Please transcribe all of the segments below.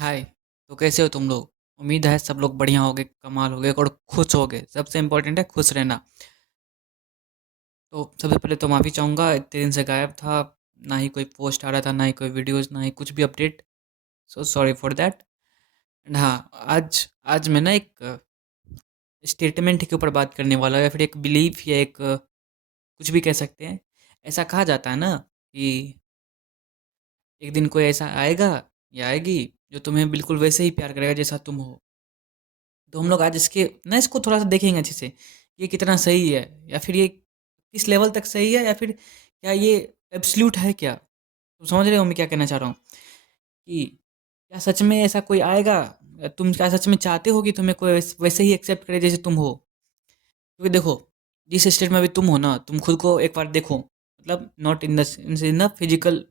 हाय। तो कैसे हो तुम लोग? उम्मीद है सब लोग बढ़िया होगे, कमाल होगे और खुश होगे। सबसे इम्पोर्टेंट है खुश रहना। तो सबसे पहले तो माफ़ी चाहूँगा, इतने दिन से गायब था। ना ही कोई पोस्ट आ रहा था, ना ही कोई वीडियोस, ना ही कुछ भी update. So sorry for that. And हाँ, आज आज मैं ना एक स्टेटमेंट के ऊपर बात करने वाला हूँ, या फिर एक बिलीफ, या एक कुछ भी कह सकते हैं। ऐसा कहा जाता है ना कि एक दिन कोई ऐसा आएगा या आएगी जो तुम्हें बिल्कुल वैसे ही प्यार करेगा जैसा तुम हो। तो हम लोग आज इसको थोड़ा सा देखेंगे अच्छे से, ये कितना सही है, या फिर ये किस लेवल तक सही है, या फिर क्या ये एब्सल्यूट है क्या। तुम समझ रहे हो मैं क्या कहना चाह रहा हूँ? कि क्या सच में ऐसा कोई आएगा, या तुम क्या सच में चाहते हो कि तुम्हें कोई वैसे ही एक्सेप्ट करे जैसे तुम हो? क्योंकि देखो, जिस स्टेट में अभी तुम हो ना, तुम खुद को एक बार देखो। मतलब not in the in the physical,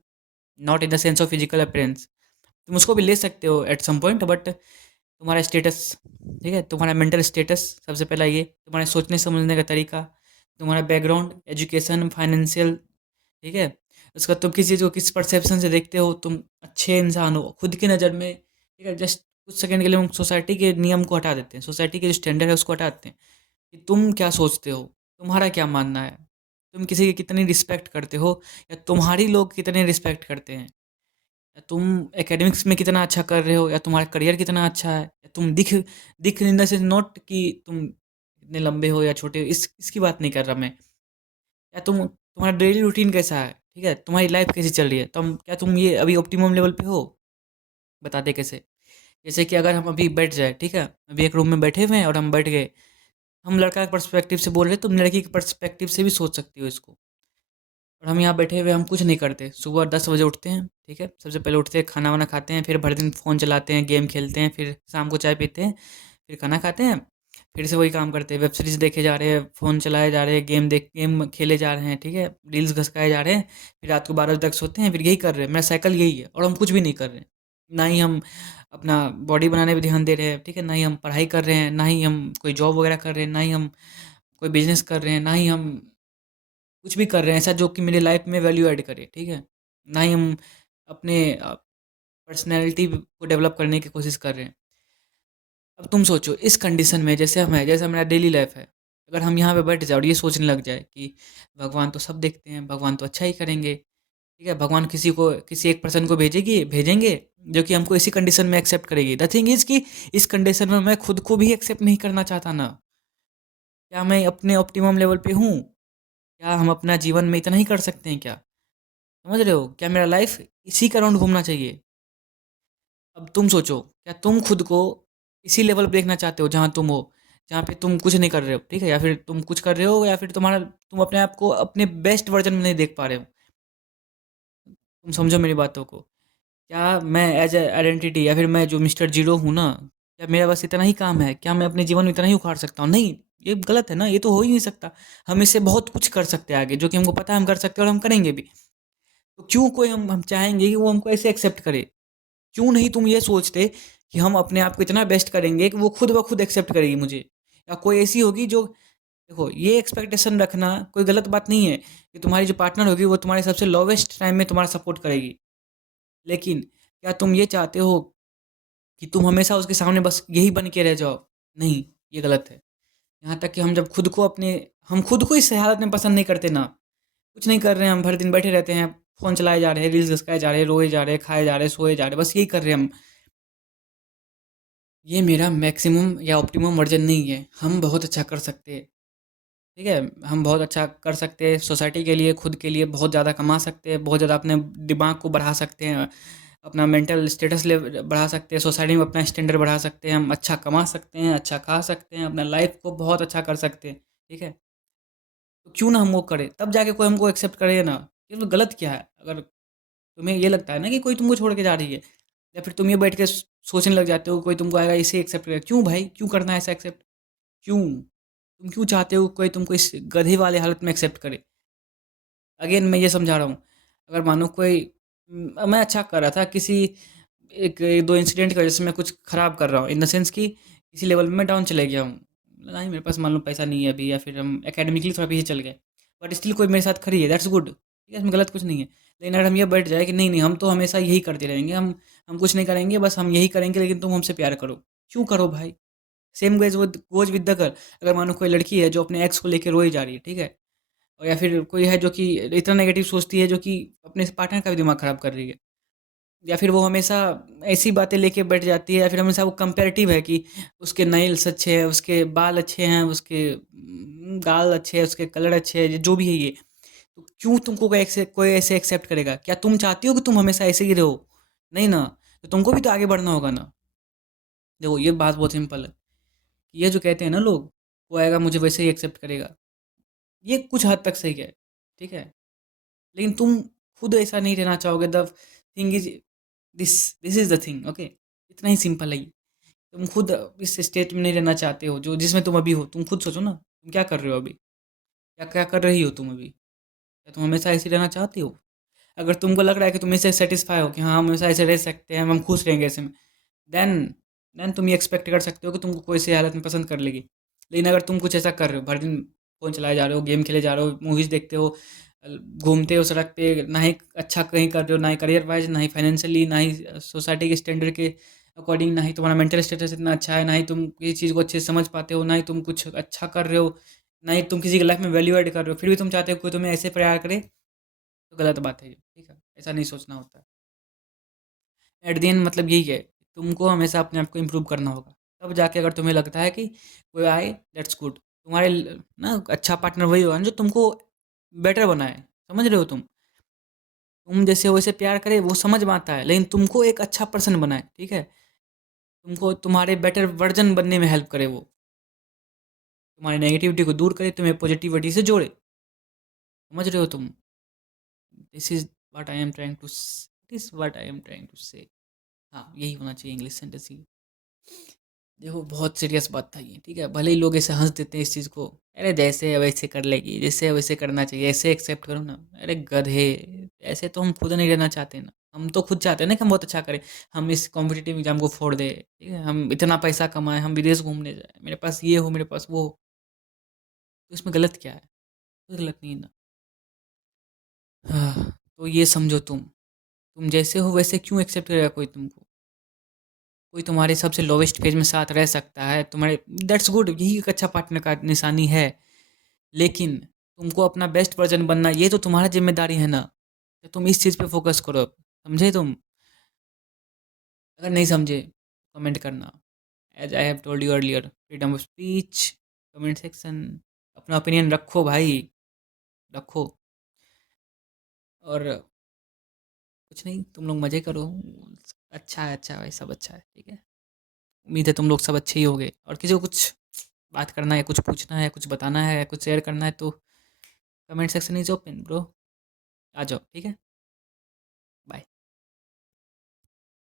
not in the sense of physical appearance. तुम उसको भी ले सकते हो एट सम पॉइंट, बट तुम्हारा स्टेटस, ठीक है, तुम्हारा मेंटल स्टेटस सबसे पहला, ये तुम्हारे सोचने समझने का तरीका, तुम्हारा बैकग्राउंड, एजुकेशन, फाइनेंशियल, ठीक है। उसका तुम किसी चीज़ को किस परसेप्शन से देखते हो, तुम अच्छे इंसान हो खुद की नज़र में, ठीक है। जस्ट कुछ सेकंड के लिए हम सोसाइटी के नियम को हटा देते हैं, सोसाइटी के जो स्टैंडर्ड है उसको हटा देते हैं, कि तुम क्या सोचते हो, तुम्हारा क्या मानना है, तुम किसी की कितनी रिस्पेक्ट करते हो, या तुम्हारी लोग कितने रिस्पेक्ट करते हैं, या तुम एकेडमिक्स में कितना अच्छा कर रहे हो, या तुम्हारा करियर कितना अच्छा है, या तुम दिख दिख इन द सेंस नॉट कि तुम इतने लंबे हो या छोटे हो, इसकी बात नहीं कर रहा मैं। या तुम्हारा डेली रूटीन कैसा है, ठीक है, तुम्हारी लाइफ कैसी चल रही है, क्या तुम ये अभी ऑप्टिमम लेवल पे हो? बता दे कैसे। जैसे कि अगर हम अभी बैठ जाए, ठीक है, अभी एक रूम में बैठे हुए हैं और हम बैठ गए, हम लड़का के पर्सपेक्टिव से बोल रहे हैं, तुम लड़की के पर्सपेक्टिव से भी सोच सकती हो इसको। और हम यहाँ बैठे हुए हम कुछ नहीं करते, सुबह 10 बजे उठते हैं, ठीक है, सबसे पहले उठते हैं, खाना वाना खाते हैं, फिर भर दिन फ़ोन चलाते हैं, गेम खेलते हैं, फिर शाम को चाय पीते हैं, फिर खाना खाते हैं, फिर से वही काम करते हैं, वेब सीरीज़ देखे जा रहे हैं, फ़ोन चलाए जा रहे हैं, गेम खेले जा रहे हैं, ठीक है, रील्स घसकाए जा रहे हैं, फिर रात को 12 बजे तक सोते हैं, फिर यही कर रहे हैं, मेरा साइकिल यही है, और हम कुछ भी नहीं कर रहे हैं। ना ही हम अपना बॉडी बनाने पे ध्यान दे रहे हैं, ठीक है, ना ही हम पढ़ाई कर रहे हैं, ना ही हम कोई जॉब वगैरह कर रहे हैं, ना ही हम कोई बिज़नेस कर रहे हैं, ना ही हम कुछ भी कर रहे हैं ऐसा जो कि मेरे लाइफ में वैल्यू ऐड करे, ठीक है। ना ही हम अपने पर्सनैलिटी को डेवलप करने की कोशिश कर रहे हैं। अब तुम सोचो, इस कंडीशन में जैसे हम हैं, जैसा मेरा डेली लाइफ है, अगर हम यहाँ पे बैठ जाए और ये सोचने लग जाए कि भगवान तो सब देखते हैं, भगवान तो अच्छा ही करेंगे, ठीक है, भगवान किसी एक पर्सन को भेजेंगे जो कि हमको इसी कंडीशन में एक्सेप्ट करेगी। द थिंग इज़ कि इस कंडीशन में मैं खुद को भी एक्सेप्ट नहीं करना चाहता ना। क्या मैं अपने ऑप्टिमम लेवल पे हूँ? क्या हम अपना जीवन में इतना ही कर सकते हैं क्या? समझ रहे हो? क्या मेरा लाइफ इसी के अराउंड घूमना चाहिए? अब तुम सोचो, क्या तुम खुद को इसी लेवल पे देखना चाहते हो जहाँ तुम हो? जहाँ पे तुम कुछ नहीं कर रहे हो, ठीक है? या फिर तुम कुछ कर रहे हो, या फिर तुम अपने आप को अपने बेस्ट वर्ज़न में नहीं देख पा रहे हो। तुम समझो मेरी बातों को। क्या मैं एज़ अ आइडेंटिटी, या फिर मैं जो मिस्टर ज़ीरो हूँ ना, क्या मेरा बस इतना ही काम है? क्या मैं अपने जीवन में इतना ही उखाड़ सकता हूँ? नहीं, ये गलत है ना, ये तो हो ही नहीं सकता। हम इससे बहुत कुछ कर सकते हैं आगे, जो कि हमको पता है हम कर सकते हैं और हम करेंगे भी। तो क्यों कोई हम चाहेंगे कि वो हमको ऐसे एक्सेप्ट करे? क्यों नहीं तुम ये सोचते कि हम अपने आप को इतना बेस्ट करेंगे कि वो खुद ब खुद एक्सेप्ट करेगी मुझे, या कोई ऐसी होगी जो, देखो, ये एक्सपेक्टेशन रखना कोई गलत बात नहीं है कि तुम्हारी जो पार्टनर होगी वो तुम्हारे सबसे लोवेस्ट टाइम में तुम्हारा सपोर्ट करेगी। लेकिन क्या तुम ये चाहते हो कि तुम हमेशा उसके सामने बस यही बन के रह जाओ? नहीं, ये गलत है। यहाँ तक कि हम खुद को इस हालत में पसंद नहीं करते ना। कुछ नहीं कर रहे हैं, हम भर दिन बैठे रहते हैं, फ़ोन चलाए जा रहे हैं, रील्स घसकाए जा रहे हैं, रोए जा रहे हैं, खाए जा रहे हैं, सोए जा रहे हैं, बस यही कर रहे हैं हम। ये मेरा मैक्सिमम या ऑप्टिमम वर्ज़न नहीं है। हम बहुत अच्छा कर सकते हैं, ठीक है? हम बहुत अच्छा कर सकते हैं सोसाइटी के लिए, खुद के लिए बहुत ज़्यादा कमा सकते हैं, बहुत ज़्यादा अपने दिमाग को बढ़ा सकते हैं, अपना मेंटल स्टेटस बढ़ा सकते हैं, सोसाइटी में अपना स्टैंडर्ड बढ़ा सकते हैं, हम अच्छा कमा सकते हैं, अच्छा खा सकते हैं, अपना लाइफ को बहुत अच्छा कर सकते हैं, ठीक है? तो क्यों ना हम वो करें? तब जाके कोई हमको एक्सेप्ट करेगा ना। ये तो गलत क्या है? अगर तुम्हें ये लगता है ना कि कोई तुमको छोड़ के जा रही है, या फिर तुम ये बैठ के सोचने लग जाते हो कोई तुमको आएगा इसे एक्सेप्ट करेगा, क्यों भाई, क्यों करना है ऐसा एक्सेप्ट? क्यों? तुम क्यों चाहते हो कोई तुमको इस गधे वाले हालत में एक्सेप्ट करे? अगेन मैं ये समझा रहा हूँ, अगर मानो कोई मैं अच्छा कर रहा था किसी एक एक दो इंसिडेंट की वजह से मैं कुछ ख़राब कर रहा हूँ, इन द सेंस कि किसी लेवल में मैं डाउन चले गया हूँ। नहीं, मेरे पास मान लो पैसा नहीं है अभी, या फिर हम एकेडमिकली थोड़ा पीछे चल गए, बट स्टिल कोई मेरे साथ खड़ी है, दैट्स गुड। ठीक है? इसमें गलत कुछ नहीं है। लेकिन अगर हम ये बैठ जाए कि नहीं, नहीं हम तो हमेशा यही करते रहेंगे, हम कुछ नहीं करेंगे, बस हम यही करेंगे लेकिन तुम हमसे प्यार करो। क्यों करो भाई? Same goes with the girl. अगर मानो कोई लड़की है जो अपने एक्स को लेके रोई जा रही है, ठीक है? और या फिर कोई है जो कि इतना नेगेटिव सोचती है जो कि अपने पार्टनर का भी दिमाग ख़राब कर रही है। या फिर वो हमेशा ऐसी बातें लेके बैठ जाती है, या फिर हमेशा वो कंपैरेटिव है कि उसके नेल्स अच्छे हैं, उसके बाल अच्छे हैं, उसके गाल अच्छे हैं, उसके कलर अच्छे हैं, जो भी है ये। तो क्यों तुमको कोई ऐसे एक्सेप्ट करेगा? क्या तुम चाहती हो कि तुम हमेशा ऐसे ही रहो? नहीं ना। तो तुमको भी तो आगे बढ़ना होगा ना। देखो ये बात बहुत सिंपल है। ये जो कहते हैं ना लोग, वो आएगा मुझे वैसे ही एक्सेप्ट करेगा, ये कुछ हद तक सही है, ठीक है? लेकिन तुम खुद ऐसा नहीं रहना चाहोगे। The thing is this this is the thing, okay? इतना ही सिंपल है ये। तुम खुद इस स्टेट में नहीं रहना चाहते हो जो जिसमें तुम अभी हो। तुम खुद सोचो ना, तुम क्या कर रहे हो अभी? क्या क्या कर रही हो तुम अभी? क्या तुम हमेशा ऐसे ही रहना चाहती हो? अगर तुमको लग रहा है कि तुम इससे सेटिस्फाई हो कि हाँ हम हमेशा ऐसे रह सकते हैं, हम खुश रहेंगे ऐसे में, देन देन तुम ये एक्सपेक्ट कर सकते हो कि तुमको कोई सी हालत में पसंद कर लेगी। लेकिन अगर तुम कुछ ऐसा कर रहे हो, भर दिन फ़ोन चलाए जा रहे हो, गेम खेले जा रहे हो, मूवीज़ देखते हो, घूमते हो सड़क पे, ना ही अच्छा कहीं कर रहे हो, ना ही करियर वाइज, ना ही फाइनेंशियली, ना ही सोसाइटी के स्टैंडर्ड के अकॉर्डिंग, ना ही तुम्हारा मेंटल स्टेटस इतना अच्छा है, ना ही तुम किसी चीज़ को अच्छे से समझ पाते हो, ना ही तुम कुछ अच्छा कर रहे हो, ना ही तुम किसी की लाइफ में वैल्यू ऐड कर रहे हो, फिर भी तुम चाहते हो कोई तुम्हें ऐसे प्यार करे, तो गलत बात है ये, ठीक है? ऐसा नहीं सोचना होता है। एट द एंड मतलब यही है, तुमको हमेशा अपने आप को इम्प्रूव करना होगा। तब जाके अगर तुम्हें लगता है कि कोई आए, दैट्स गुड। तुम्हारे ना अच्छा पार्टनर वही होगा ना जो तुमको बेटर बनाए। समझ रहे हो तुम? तुम जैसे वैसे प्यार करे वो समझ में आता है, लेकिन तुमको एक अच्छा पर्सन बनाए, ठीक है? तुमको तुम्हारे बेटर वर्जन बनने में हेल्प करे वो। तुम्हारी नेगेटिविटी को दूर करे, तुम्हें पॉजिटिविटी से जोड़े। समझ रहे हो तुम? This is what I am trying to this what I am trying to say. हाँ, यही होना चाहिए इंग्लिश सेंटेंस ही। देखो बहुत सीरियस बात था ये, ठीक है? भले ही लोग ऐसे हंस देते हैं इस चीज़ को, अरे जैसे है वैसे कर लेगी, जैसे है वैसे करना चाहिए, ऐसे एक्सेप्ट करो ना। अरे गधे, ऐसे तो हम खुद नहीं रहना चाहते ना। हम तो खुद चाहते हैं ना कि हम बहुत अच्छा करें, हम इस कॉम्पिटिटिव एग्जाम को फोड़ दें, ठीक है? हम इतना पैसा कमाएं, हम विदेश घूमने जाए, मेरे पास ये हो, मेरे पास वो हो। तो इसमें गलत क्या है? कोई गलत नहीं है ना। हाँ, तो ये समझो तुम जैसे हो वैसे क्यों एक्सेप्ट करेगा कोई तुमको? कोई तुम्हारे सबसे लोवेस्ट फेज में साथ रह सकता है, तुम्हारे दैट्स गुड, यही एक अच्छा पार्टनर का निशानी है। लेकिन तुमको अपना बेस्ट वर्जन बनना, ये तो तुम्हारा जिम्मेदारी है ना। तो तुम इस चीज़ पे फोकस करो। समझे तुम? अगर नहीं समझे, कमेंट करना। As I have told you earlier, freedom of speech, comment section. अपना ओपिनियन रखो भाई, रखो। और कुछ नहीं, तुम लोग मज़े करो। अच्छा है भाई, सब अच्छा है, ठीक है? उम्मीद है तुम लोग सब अच्छे ही होगे। और किसी को कुछ बात करना है, कुछ पूछना है, कुछ बताना है, कुछ शेयर करना है, तो comment section is open bro. आ जाओ, ठीक है?